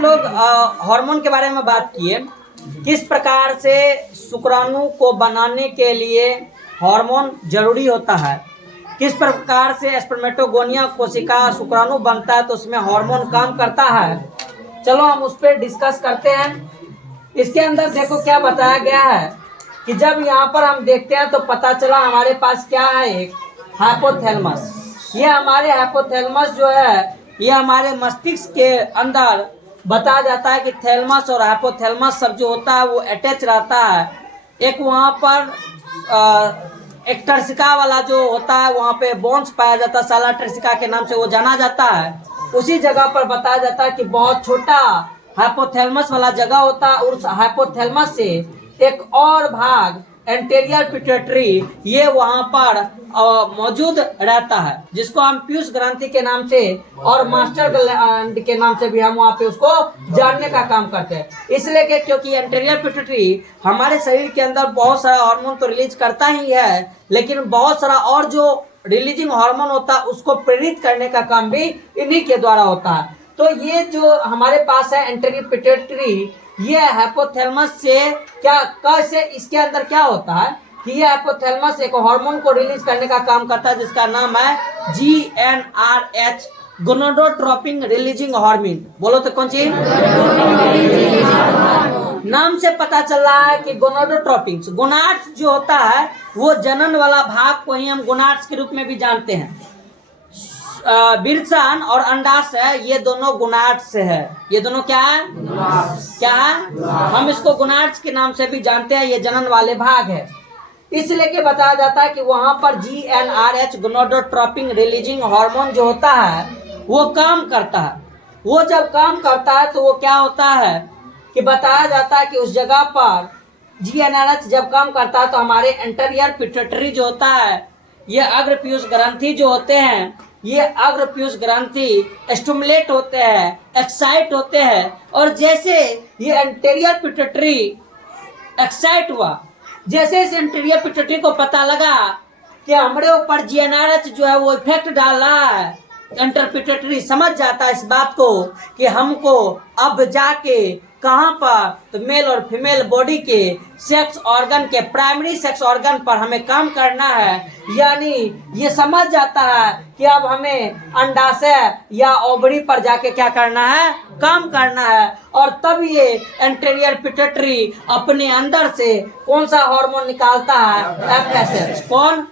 हम लोग हार्मोन के बारे में बात किए, किस प्रकार से शुक्राणु को बनाने के लिए हार्मोन जरूरी होता है, किस प्रकार से स्पर्मेटोगोनिया कोशिका शुक्राणु बनता है तो उसमें हार्मोन काम करता है। चलो हम उस पर डिस्कस करते हैं। इसके अंदर देखो क्या बताया गया है कि जब यहाँ पर हम देखते हैं तो पता चला हमारे पास क्या है, एक हाइपोथैलेमस। ये हमारे हाइपोथैलेमस जो है ये हमारे मस्तिष्क के अंदर बताया जाता है कि थैलेमस और हाइपोथैलेमस सब जो होता है वो अटैच रहता है। एक वहाँ पर एक टर्सिका वाला जो होता है वहाँ पे बोन्स पाया जाता है, साला टर्सिका के नाम से वो जाना जाता है। उसी जगह पर बताया जाता है कि बहुत छोटा हाइपोथैलेमस वाला जगह होता है। उस हाइपोथैलेमस से एक और भाग एंटीरियर पिट्यूटरी ये वहाँ पर मौजूद रहता है, जिसको हम पीयूष ग्रंथि के नाम से और मास्टर ग्लैंड के नाम से भी हम वहाँ पे उसको जानने का काम करते हैं। इसलिए कि क्योंकि एंटीरियर पिट्यूटरी हमारे शरीर के अंदर बहुत सारा हार्मोन तो रिलीज करता ही है, लेकिन बहुत सारा और जो रिलीजिंग हार्मोन होता है उसको प्रेरित करने का काम भी इन्हीं के द्वारा होता है। तो ये जो हमारे पास है एंटीरियर पिट्यूटरी, ये हाइपोथैलेमस से क्या कैसे इसके अंदर क्या होता है कि ये हाइपोथैलेमस एक हार्मोन को रिलीज करने का काम करता है जिसका नाम है GnRH, गोनाडोट्रोपिन रिलीजिंग हार्मोन। बोलो तो कौन सी नाम से पता चल रहा है कि गोनाडोट्रोपिन। गोनाड्स जो होता है वो जनन वाला भाग को ही हम गोनाड्स के रूप में भी जानते हैं। विरसन और अंडाशय ये दोनों गोनाड्स से है। ये दोनों क्या है? क्या है? हम इसको गोनाड्स के नाम से भी जानते हैं। ये जनन वाले भाग है, इसलिए कि बताया जाता है कि वहां पर GnRH गोनाडोट्रोपिन रिलीजिंग हार्मोन जो होता है वो काम करता है। वो जब काम करता है तो वो क्या होता है कि बताया जाता है कि उस जगह पर GnRH जब काम करता है तो हमारे एंटीरियर पिट्यूटरी जो होता है, ये अग्र पीयूष ग्रंथि जो होते हैं, ये अग्र पीयूष ग्रंथि स्टिमुलेट होते हैं, एक्साइट होते हैं। और जैसे ये एंटीरियर पिट्यूटरी एक्साइट हुआ, जैसे इस एंटीरियर पिट्यूटरी को पता लगा कि हमारे ऊपर GnRH जो है वो इफेक्ट डाल रहा है, एंटीरियर पिट्यूटरी समझ जाता है इस बात को कि हमको अब जाके कहाँ पर तो मेल और फीमेल बॉडी के सेक्स ऑर्गन के प्राइमरी सेक्स ऑर्गन पर हमें काम करना है। यानी ये समझ जाता है कि अब हमें अंडाशय या ओवरी पर जाके क्या करना है, काम करना है। और तब ये एंटीरियर पिट्यूटरी अपने अंदर से कौन सा हार्मोन निकालता है? FSH। कौन?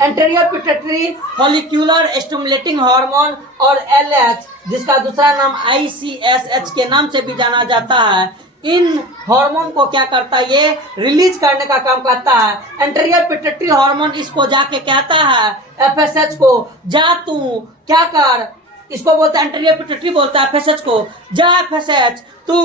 Anterior pituitary follicular stimulating hormone और LH जिसका दूसरा नाम ICSH के नाम से भी जाना जाता है, इन हार्मोन को क्या करता है, ये रिलीज करने का काम करता है। एंटीरियर पिट्यूटरी हार्मोन इसको जाके कहता है FSH को, जा तू क्या कर, इसको बोलता है एंटीरियर पिट्यूटरी बोलता है FSH को, जा FSH तू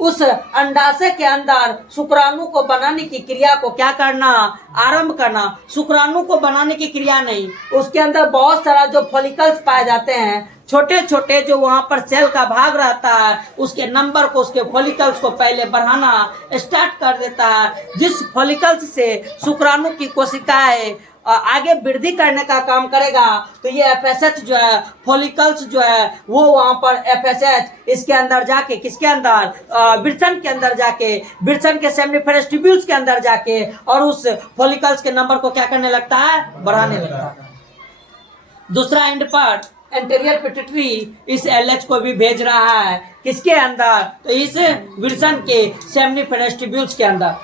उस अंडाशय के अंदर शुक्राणु को बनाने की क्रिया को क्या करना, आरंभ करना। शुक्राणु को बनाने की क्रिया नहीं, उसके अंदर बहुत सारा जो फॉलिकल्स पाए जाते हैं, छोटे छोटे जो वहां पर सेल का भाग रहता है, उसके नंबर को, उसके फॉलिकल्स को पहले बढ़ाना स्टार्ट कर देता है। जिस फॉलिकल्स से शुक्राणु की कोशिकाएं आगे वृद्धि करने का काम करेगा, तो ये FSH जो है, फॉलिकल्स जो है वो वहां पर FSH इसके अंदर जाके, किसके अंदर, वृषण के अंदर जाके, वृषण के सेमिनिफेरस ट्यूब्यूल्स के अंदर जाके और उस फॉलिकल्स के नंबर को क्या करने लगता है, बढ़ाने लगता है। दूसरा एंड पार्ट एंटीरियर पिट्यूटरी इस LH को भी भेज रहा है, किसके अंदर, तो इस वृषण के सेमिनिफेरस ट्यूब्यूल्स के अंदर,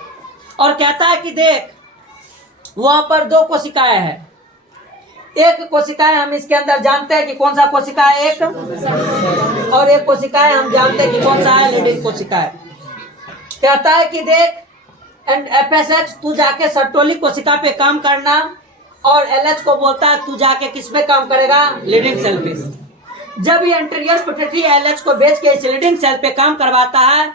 और कहता है कि देख वहां पर दो कोशिकाएं हैं। एक कोशिकाएं हम इसके अंदर जानते हैं कि कौन सा कोशिका है, एक, और एक कोशिकाएं हम जानते हैं कि कौन सा है, लीडिंग कोशिका है। कहता है कि देख FSH तू जाके सर्टोली कोशिका पे काम करना, और LH को बोलता है तू जाके किस पे काम करेगा, लीडिंग सेल पे। जब ये एंटीरियर पिट्यूटरी LH को भेज के इस लीडिंग सेल पे काम करवाता है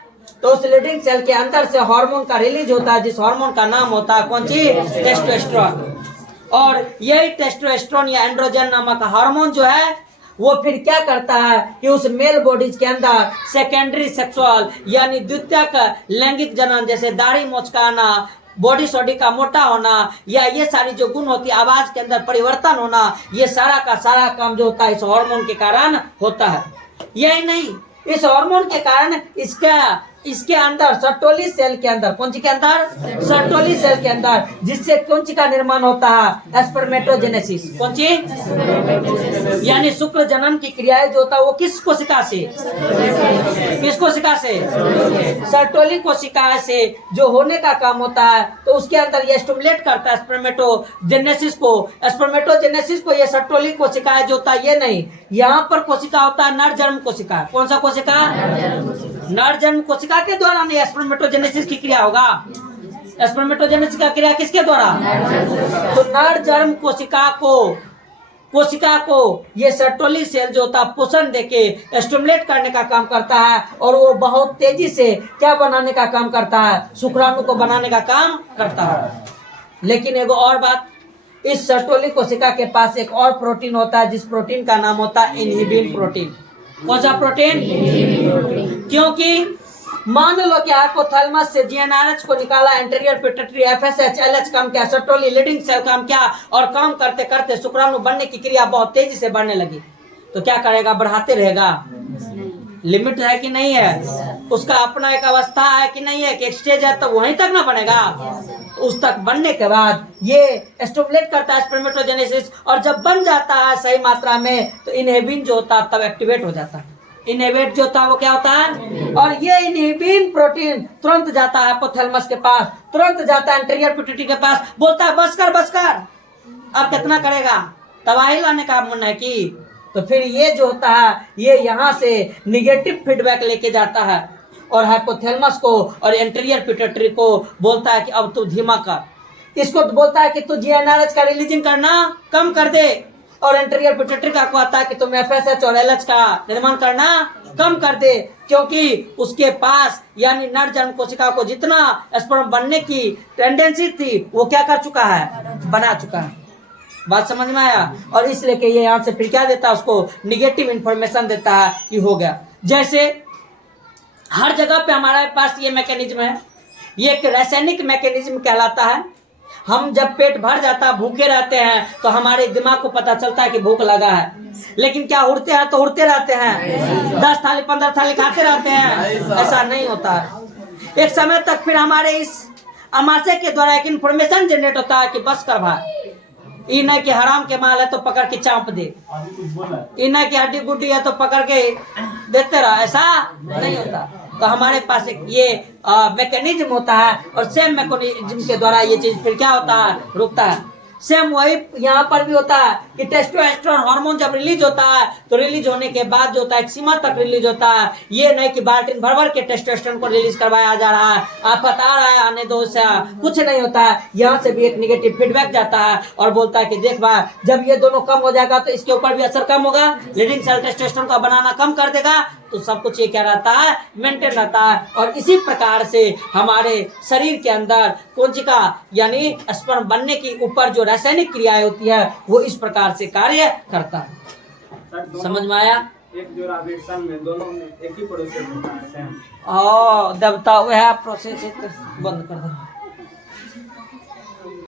तो उस लीडिंग सेल के अंदर से हार्मोन का रिलीज होता है, जिस हार्मोन का नाम होता है कौन सी, टेस्टोस्टेरोन। और यही टेस्टोस्टेरोन या एंड्रोजन नामक हार्मोन जो है वो फिर क्या करता है कि उस मेल बॉडीज के अंदर सेकेंडरी सेक्सुअल यानी द्वितीयक लैंगिक जनन, जैसे दाढ़ी मोचकाना, बॉडी सॉडी का मोटा होना, या ये सारी जो गुण होती है, आवाज के अंदर परिवर्तन होना, ये सारा का सारा काम जो होता है इस हार्मोन के कारण होता है। यही नहीं, इस हार्मोन के कारण इसके अंदर सर्टोली सेल के अंदर, कौन सी के अंदर, सर्टोली सेल के अंदर, जिससे कौन सी का निर्माण होता है, स्पर्मेटोजेनेसिस। कौन सी, यानी शुक्र जनन की क्रियाएं जो होता है वो किस कोशिका से, किस कोशिका से, सर्टोली कोशिका से जो होने का काम होता है, तो उसके अंदर ये स्टिमुलेट करता है स्पर्मेटोजेनेसिस को। स्पर्मेटोजेनेसिस को ये सर्टोली कोशिका जो होता है ये नहीं, यहाँ पर कोशिका होता है नरजन्म कोशिका। कौन सा कोशिका, नरजन्म कोशिका के द्वारा नहीं स्पर्मेटोजेनेसिस की क्रिया होगा। स्पर्मेटोजेनेसिस का क्रिया किसके द्वारा, तो नरजन्म कोशिका को ये सर्टोली सेल जो होता है पोषण देके स्टिमुलेट करने का काम करता है, और वो बहुत तेजी से क्या बनाने का काम करता है, शुक्राणु को बनाने का काम करता है। लेकिन एगो और बात, इस सर्टोली कोशिका के पास एक और प्रोटीन होता है, जिस प्रोटीन का नाम होता है इनहिबिन प्रोटीन। कौन सा प्रोटीन, क्योंकि मान लो कि हाइपोथैलेमस से जीएनआरएच को निकाला, एंटीरियर पिट्यूटरी एफएसएच एलएच काम किया, सर्टोली लीडिंग सेल काम किया, और काम करते करते शुक्राणु बनने की क्रिया बहुत तेजी से बढ़ने लगी, तो क्या करेगा, बढ़ाते रहेगा। लिमिट है कि नहीं है, उसका अपना एक अवस्था है कि नहीं है, कि एक स्टेज है तो वहीं तक ना बनेगा, उस तक बनने के बाद ये स्टिमुलेट करता है स्पर्मेटोजेनेसिस, और जब बन जाता है सही मात्रा में तो इनहिबिन जो होता है तब एक्टिवेट हो जाता है। इनहिबिट जो होता है वो क्या होता है, और ये इनहिबिन प्रोटीन तुरंत जाता है हाइपोथैलेमस के पास, तुरंत जाता है एंटीरियर पिट्यूटरी के पास, बोलता है बस कर, अब कितना करेगा, तबाही लाने का मन है कि, तो फिर ये जो होता है ये यहाँ से निगेटिव फीडबैक लेके जाता है, और हाइपोथैलेमस को और एंटीरियर पिट्यूटरी को बोलता है कि अब तू धीमा कर, इसको बोलता है कि तू जीएनआरएच का रिलीजिंग करना कम कर दे, और एंटीरियर पिट्यूटरी का कहता है कि तुम एफएसएच और एलएच का निर्माण करना कम कर दे, क्योंकि उसके पास यानी नरजन्म कोशिका को जितना स्पर्म बनने की टेंडेंसी थी वो क्या कर चुका है, बना चुका है। बात समझ में आया, और इसलिए कि ये यहाँ से फिर क्या देता है, उसको निगेटिव इंफॉर्मेशन देता है कि हो गया। जैसे हर जगह पे हमारे पास ये मैकेनिज्म है, ये एक रासायनिक मैकेनिज्म कहलाता है। हम जब पेट भर जाता है, भूखे रहते हैं, तो हमारे दिमाग को पता चलता है कि भूख लगा है, लेकिन क्या उड़ते हैं तो उड़ते रहते हैं, 10 थाली 15 थाली खाते रहते हैं, ऐसा नहीं होता है। एक समय तक फिर हमारे इस अमाशय के द्वारा एक इंफॉर्मेशन जनरेट होता है कि बस कर भाई, ये नहीं कि हराम के माल है तो पकड़ के चाँप दे, ये नहीं कि हड्डी गुड्डी है तो पकड़ के देते रहा, ऐसा नहीं होता। तो हमारे पास एक ये मैकेनिज्म होता है, और सेम मैकेनिज्म के द्वारा ये चीज फिर क्या होता है, रुकता है। सेम वही यहाँ पर भी होता है कि टेस्टोस्टेरोन हार्मोन जब रिलीज होता है तो रिलीज होने के बाद जो होता है एक सीमा तक रिलीज होता है। ये नहीं कि बाल्टीन भर भर के टेस्टोस्टेरोन को रिलीज करवाया जा रहा है, आप बता रहा है आने दो से, कुछ नहीं होता है। यहाँ से भी एक निगेटिव फीडबैक जाता है और बोलता है कि देख भाई, जब ये दोनों कम हो जाएगा तो इसके ऊपर भी असर कम होगा, लीडिंग सेल टेस्टोस्टेरोन का बनाना कम कर देगा, तो सब कुछ ये क्या रहता है, मेंटेन रहता है। और इसी प्रकार से हमारे शरीर के अंदर कोशिका यानी स्पर्म बनने के ऊपर जो रासायनिक क्रियाएं होती है वो इस प्रकार से कार्य करता है। समझ में आया? एक जोड़ा वेक्सन में दोनों में एक ही प्रोसेस होता है। देवता वह प्रोसेस बंद कर दो।